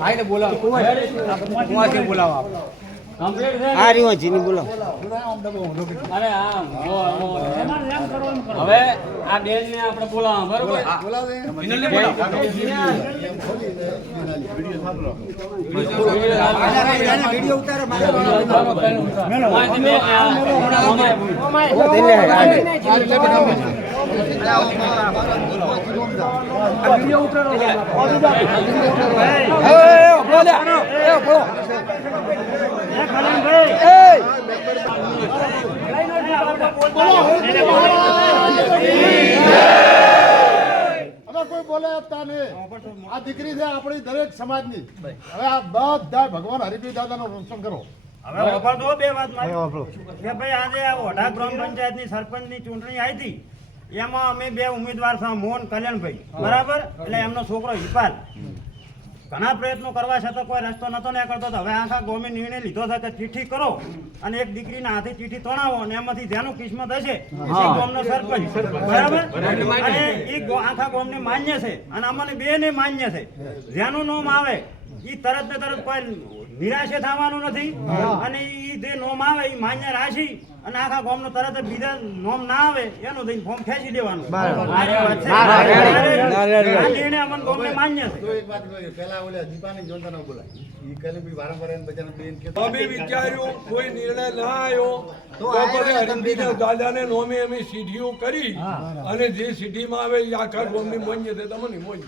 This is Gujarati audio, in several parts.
આઈને બોલાવો કુંવારથી બોલાવો કમ્પ્લીટ છે આ રહ્યો જીની બોલાવો અરે હા હવે આ બેન ને આપણે બોલાવવા બરોબર બોલાવે વિનલને વિડિયો ઉતારે કોઈ બોલે આ દીકરી છે આપણી દરેક સમાજની. હવે આ બધા ભગવાન હરિભી દાદાનો રોશન કરો. હવે વફાતો બે વાત મારી કે ભાઈ આજે આ ઓઢા ગ્રામ પંચાયતની સરપંચની ચૂંટણી આવી હતી એમાં અમે બે ઉમેદવાર છે મોહન કલ્યાણભાઈ બરાબર એટલે એમનો છોકરો હિપાલ ઘણા પ્રયત્નો કરવા છતાં કોઈ રસ્તો નતો નીકળતો હવે આખા ગોમે નિર્ણય લીધો છે કે ચીઠી કરો અને એક દીકરીના હાથે ચીઠી તણાવો અને એમાંથી જેનું કિસ્મત હશે એ ગામનો સરપંચ બરાબર અને એ આખા ગામને માન્ય છે અને અમને બેને માન્ય છે જેનું નામ આવે એ તરત ને તરત કોઈ નિરાશે થવાનું નથી અને એ જે નોમ આવે એ માન્ય રાશિ અને આખા ગામનો તરત બીજા નોમ ના આવે એનું થઈને ફોર્મ ખેંચી દેવાનું નિર્ણય અમને ગામને માન્ય છે. પહેલા ઓલા દીપાની જોનતા ન બોલાય ઈ કલે બી વારંવાર એને બજાને બેન કે અમે વિચાર્યું કોઈ નિર્ણય ના આવ્યો તો પછી હરિભીના દાદાને નોમે અમે સીડીઓ કરી અને જે સીડીમાં આવે એ આખા ગામની મોંજ છે તમને મોંજ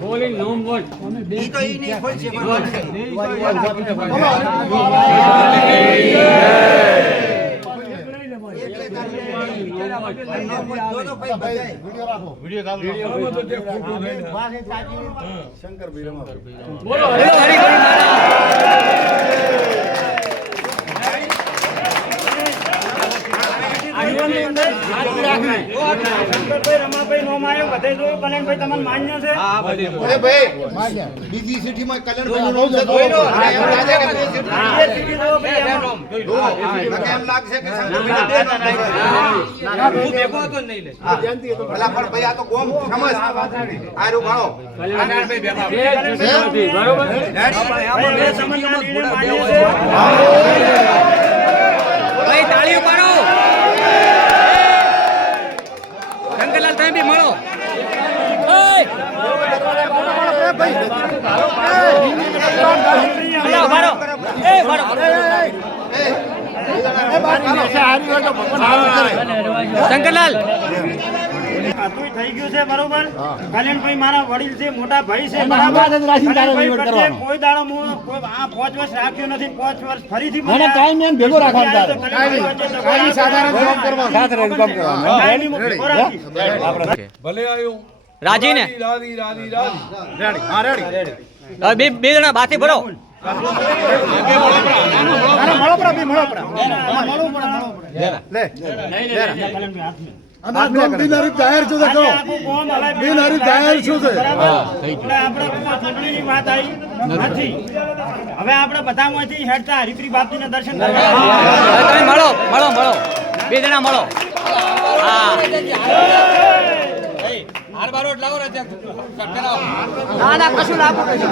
બોલી નોમ બોલ ઈ તો ઈ નહીં ખોલ છે શંકર બીરમા બોલો હરી રમાભાઈ નોમ આવ્યો બધે જોયું કલ્યાણભાઈ તમને માન્ય છે બીજી સિટીમાં કલ્યાણભાઈ નું નામ છે એમ લાગશે કે હું ભેગો હતો ને નહીં લે ભલા પણ ભાઈ આ તો કોમ સમજ આરું ભાળો બરોબર ભાઈ તાળીઓ પાડો શંકરલાલ તમે બી મળો શંકરલાલ થઈ ગયું છે બરોબર કલ્યાણભાઈ મારા વડીલ છે મોટા ભાઈ છે બરાબર કોઈ દાડો હું આ 5 વર્ષ રાખ્યો નથી 5 વર્ષ ફરીથી મને ટાઈમ એમ ભેગો રાખવાનો સાધારણ કામ કરવાનું ભલે આવ્યું રાજી ને રાજી રાજી રાજી રેડી હા રેડી બે જણા બાથી ભરો જાહેર શું છે બિનહરીફ જાહેર શું છે ચૂંટણીની વાત આવી નથી હવે આપણે બધામાંથી હેડતા હરિપ્રી બાપજીના દર્શન કરવા તમે મળો મળો મળો બે જણા મળો હા હાર બારોટ લાવો ને ત્યાં કરાવો ના ના કશું લાગુ નથી